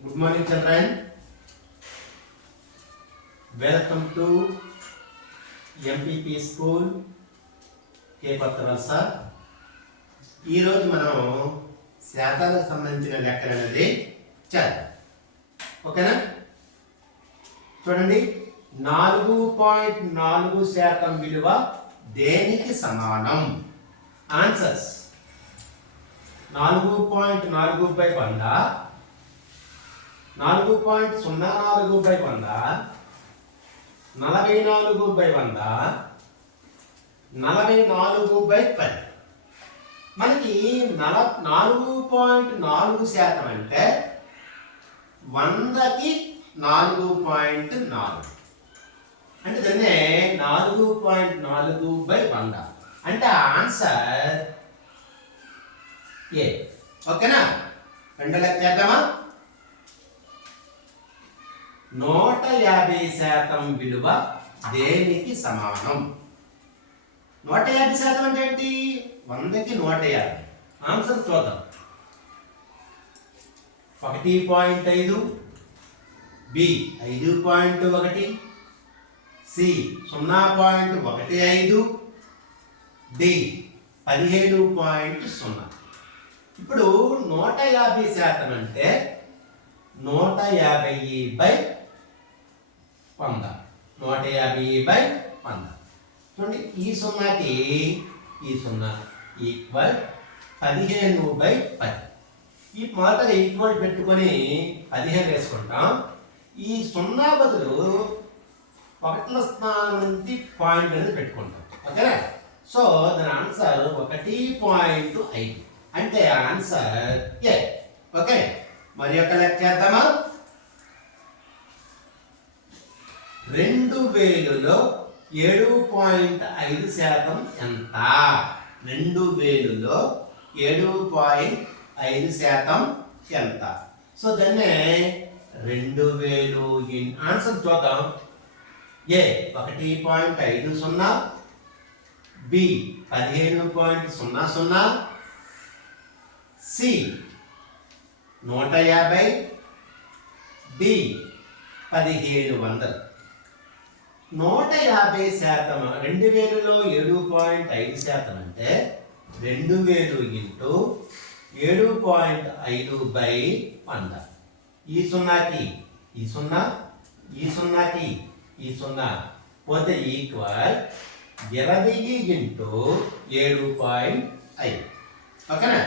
Good morning, children. Welcome to MPP School, K. ఈ రోజు మనం శాతాలకు సంబంధించిన లెక్కలు అనేది చేద్దాం. ఓకేనా? చూడండి, 4.4% విలువ దేనికి సమానం? ఆన్సర్స్ 4.4/100, 4.04/100, 44/100, 44/10. మనకి 4.4% అంటే 100కి 4.4 అంటే దాన్నే 4.4/100 అంటే ఆన్సర్ ఏ. ఓకేనా? రెండో లెక్క చేద్దామా? 150% విలువ దేనికి సమానం? 150% అంటే ఏంటి? 100కి 150. ఆన్సర్ చూద్దాం. 1.5, బి 5.1, సి 0.15, డి 17.0. ఇప్పుడు 150% అంటే 150/100. 150/100. చూడండి, ఈ 0కి ఈ 0 ఈక్వల్ 15/10. ఈ మొదటగా ఈక్వల్ పెట్టుకొని 15 వేసుకుంటాం. ఈ 0 బదులు 1ల స్థానం నుంచి పాయింట్ అనేది పెట్టుకుంటాం. ఓకేనా? సో దాని ఆన్సర్ 1.5 అంటే ఆన్సర్ ఏ. ఓకే, మరి ఒక లెక్క చేద్దామా? 2000లో 7.5% ఎంత? 2000లో 7.5% ఎంత? సో దాన్నే 2000 ఆన్సర్ చూద్దాం. ఏ 1.50, బి 15.00, సి 150, డి 1700. 150%, 2000లో 7.5% అంటే 2000 ఇంటూ 7.5/100. ఈ 0కి ఈ 0, ఈ 0కి ఈ 0 పోతే ఈక్వల్ 20 ఇంటూ 7.5. ఓకేనా?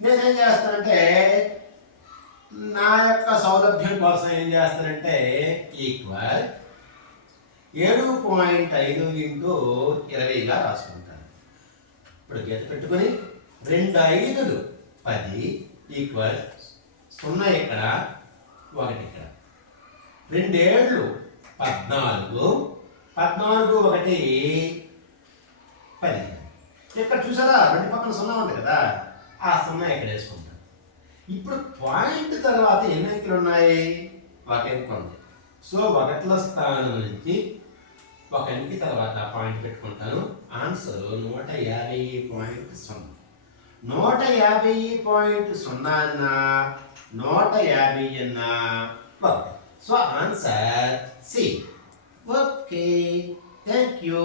నేనేం చేస్తానంటే నా యొక్క సౌలభ్యం కోసం ఏం చేస్తానంటే ఈక్వల్ 7.5 ఇంటూ 20గా రాసుకుంటాను. ఇప్పుడు గీత పెట్టుకొని 2 5లు 10 ఈక్వల్ 0 ఇక్కడ 1 ఇక్కడ. 2 7లు 14, 14 1 10. ఇక్కడ చూసారా, రెండు పక్కన 0 ఉంది కదా, ఆ 0 ఇక్కడ వేసుకుంటాను. ఇప్పుడు పాయింట్ తర్వాత ఎన్ని అంకెలు ఉన్నాయి? 1 అంకె ఉంది. సో 1ల స్థానం నుంచి 1 అంకె తర్వాత పాయింట్ పెట్టుకుంటాను. ఆన్సర్ 150.0. 150.0 అన్నా 150 అన్నా okay. So answer C. Okay, thank you.